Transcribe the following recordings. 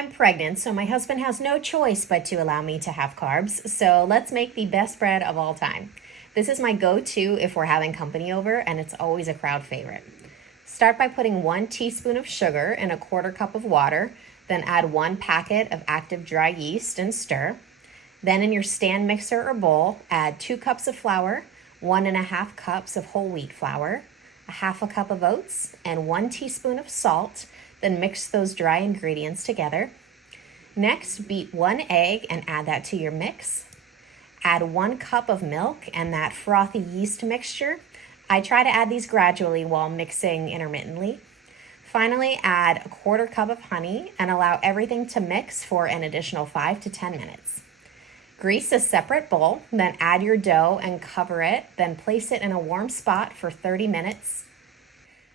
I'm pregnant, so my husband has no choice but to allow me to have carbs. So let's make the best bread of all time. This is my go-to if we're having company over, and it's always a crowd favorite. Start by putting 1 teaspoon of sugar in a quarter cup of water, then add 1 packet of active dry yeast and stir. Then in your stand mixer or bowl, add 2 cups of flour, 1.5 cups of whole wheat flour, a half a cup of oats, and 1 teaspoon of salt. Then mix those dry ingredients together. Next, beat 1 egg and add that to your mix. Add 1 cup of milk and that frothy yeast mixture. I try to add these gradually while mixing intermittently. Finally, add a quarter cup of honey and allow everything to mix for an additional 5 to 10 minutes. Grease a separate bowl, then add your dough and cover it, then place it in a warm spot for 30 minutes.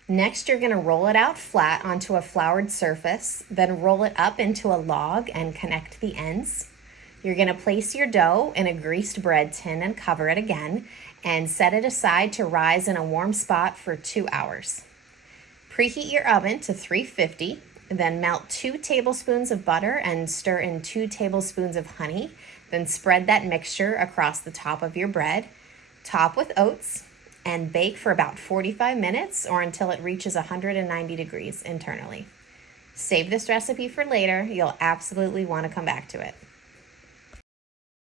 Next, you're gonna roll it out flat onto a floured surface, then roll it up into a log and connect the ends. You're gonna place your dough in a greased bread tin and cover it again, and set it aside to rise in a warm spot for 2 hours. Preheat your oven to 350, then melt 2 tablespoons of butter and stir in 2 tablespoons of honey, then spread that mixture across the top of your bread. Top with oats, and bake for about 45 minutes or until it reaches 190 degrees internally. Save this recipe for later. You'll absolutely want to come back to it.